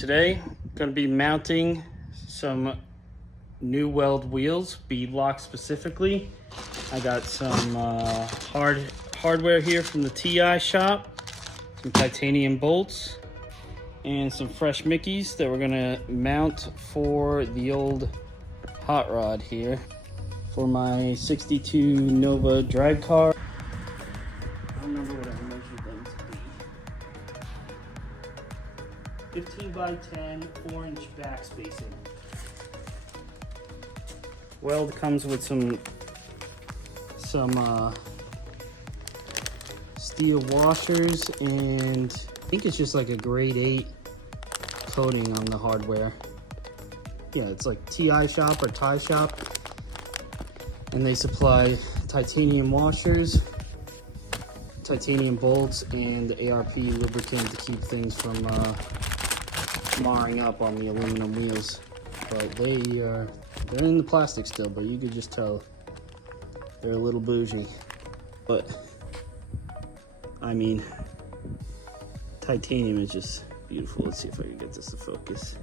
Today, going to be mounting some new weld wheels, beadlock specifically. I got some hardware here from the TI shop, some titanium bolts, and some fresh Mickeys that we're going to mount for the old hot rod here for my 62 Nova drag car. I don't remember what I measured them to be. 15 by 10, 4-inch back spacing. Weld comes with some steel washers, and I think it's just like a grade 8 coating on the hardware. Yeah, it's like TI shop or tie shop, and they supply titanium washers, titanium bolts, and ARP lubricant to keep things from marring up on the aluminum wheels. But they're in the plastic still, but you could just tell they're a little bougie. But I mean, titanium is just beautiful. Let's see if I can get this to focus.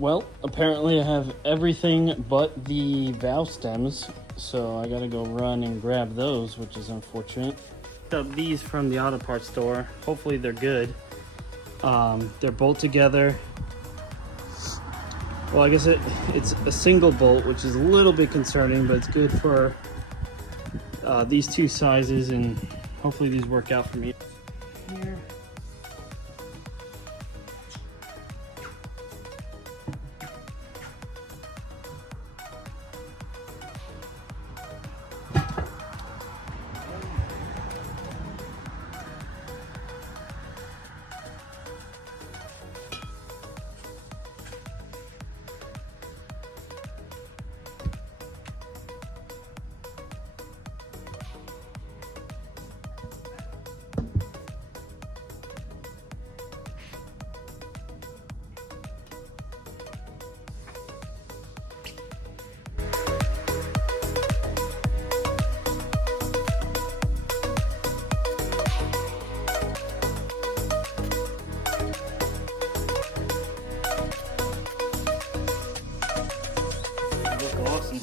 Well, apparently I have everything but the valve stems, so I gotta go run and grab those, which is unfortunate. Picked up these from the auto parts store. Hopefully they're good. They're bolt together. Well, I guess it's a single bolt, which is a little bit concerning, but it's good for these two sizes, and hopefully these work out for me. Here. Awesome.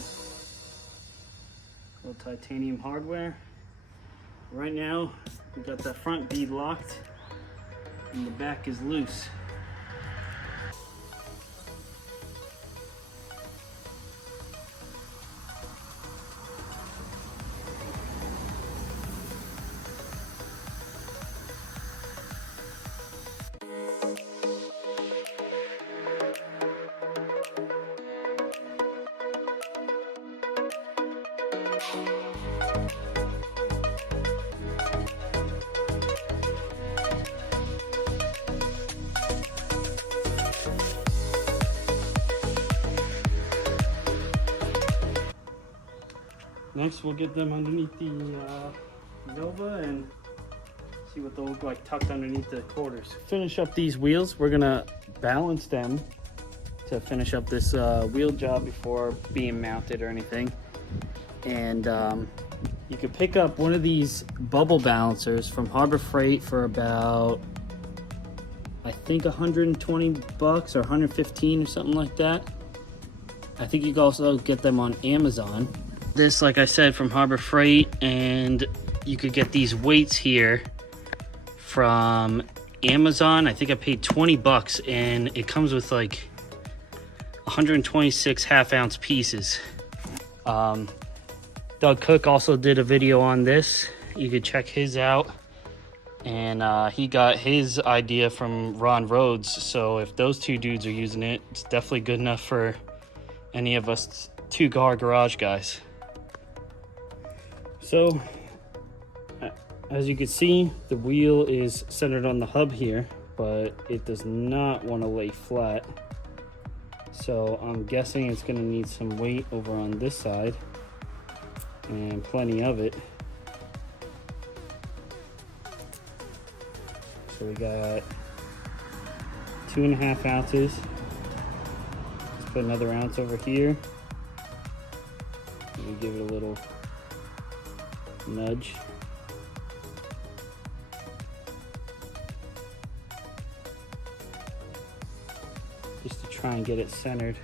Little titanium hardware. Right now, we got that front bead locked and the back is loose. Next, we'll get them underneath the Nova and see what they'll look like tucked underneath the quarters. Finish up these wheels. We're gonna balance them to finish up this wheel job before being mounted or anything. And you could pick up one of these bubble balancers from Harbor Freight for about, I think, 120 bucks or 115 or something like that. I think you can also get them on Amazon. This, like I said, from Harbor Freight, and you could get these weights here from Amazon. I think I paid 20 bucks, and it comes with like 126 half-ounce pieces. Doug Cook also did a video on this. You could check his out, and he got his idea from Ron Rhodes. So if those two dudes are using it, it's definitely good enough for any of us two-car garage guys. So, as you can see, the wheel is centered on the hub here, but it does not want to lay flat. So I'm guessing it's going to need some weight over on this side, and plenty of it. So we got 2.5 ounces. Let's put another ounce over here. Maybe give it a little nudge. just to try and get it centered.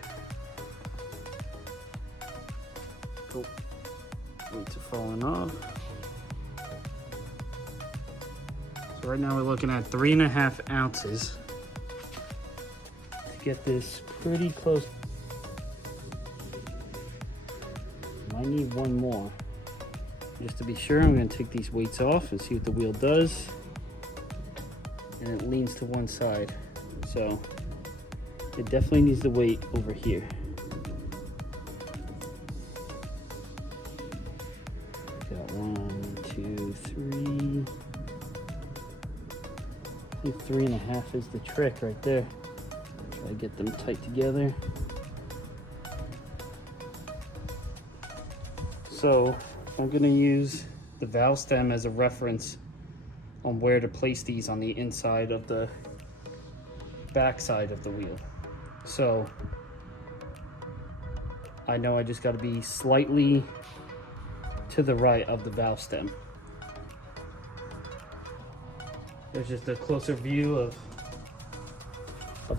Cool. Weights are falling off. So right now we're looking at 3.5 ounces to get this pretty close. I need one more. Just to be sure, I'm going to take these weights off and see what the wheel does. And it leans to one side. So it definitely needs the weight over here. Got 1, 2, 3. I think 3.5 is the trick right there. Try to get them tight together. So I'm going to use the valve stem as a reference on where to place these on the inside of the back side of the wheel. So I know I just got to be slightly to the right of the valve stem. There's just a closer view of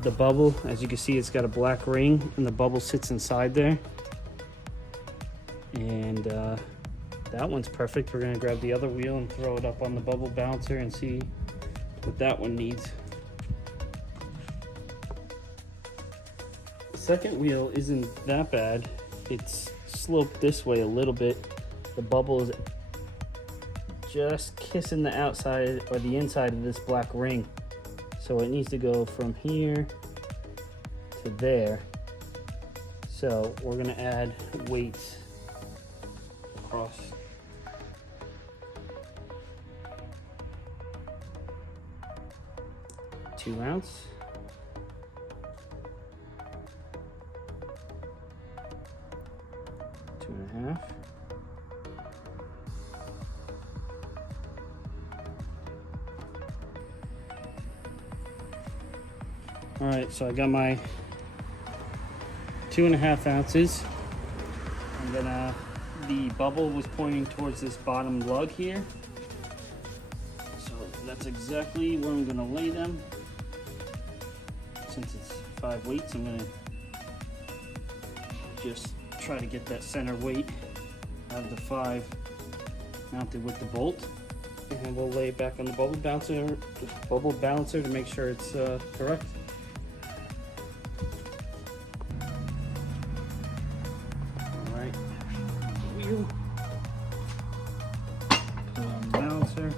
the bubble. As you can see, it's got a black ring and the bubble sits inside there. And that one's perfect. We're gonna grab the other wheel and throw it up on the bubble bouncer and see what that one needs. The second wheel isn't that bad. It's sloped this way a little bit. The bubble is just kissing the outside or the inside of this black ring. So it needs to go from here to there. So we're gonna add weights across. Two ounce. Two and a half. All right, so I got my 2.5 ounces. I'm gonna, the bubble was pointing towards this bottom lug here. So that's exactly where I'm gonna lay them. Since it's 5 weights, I'm gonna just try to get that center weight of the 5 mounted with the bolt. And we'll lay it back on the bubble balancer to make sure it's correct. Alright, wheel. Put on the balancer.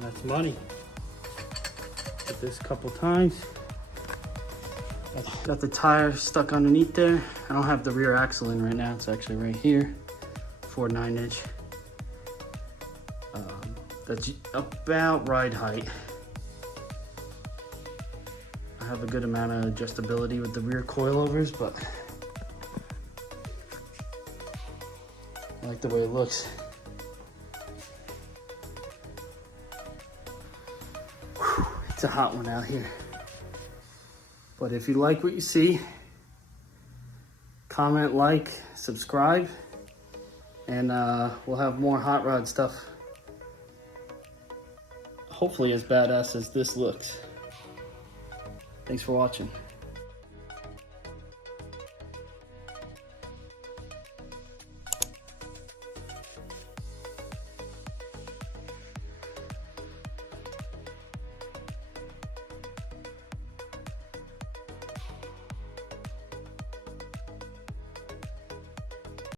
That's money. Hit this a couple times. Got the tire stuck underneath there. I don't have the rear axle in right now. It's actually right here. 4 9-inch. That's about ride height. I have a good amount of adjustability with the rear coilovers, but I like the way it looks. Whew, it's a hot one out here. But if you like what you see, comment, like, subscribe, and we'll have more hot rod stuff. Hopefully as badass as this looks. Thanks for watching.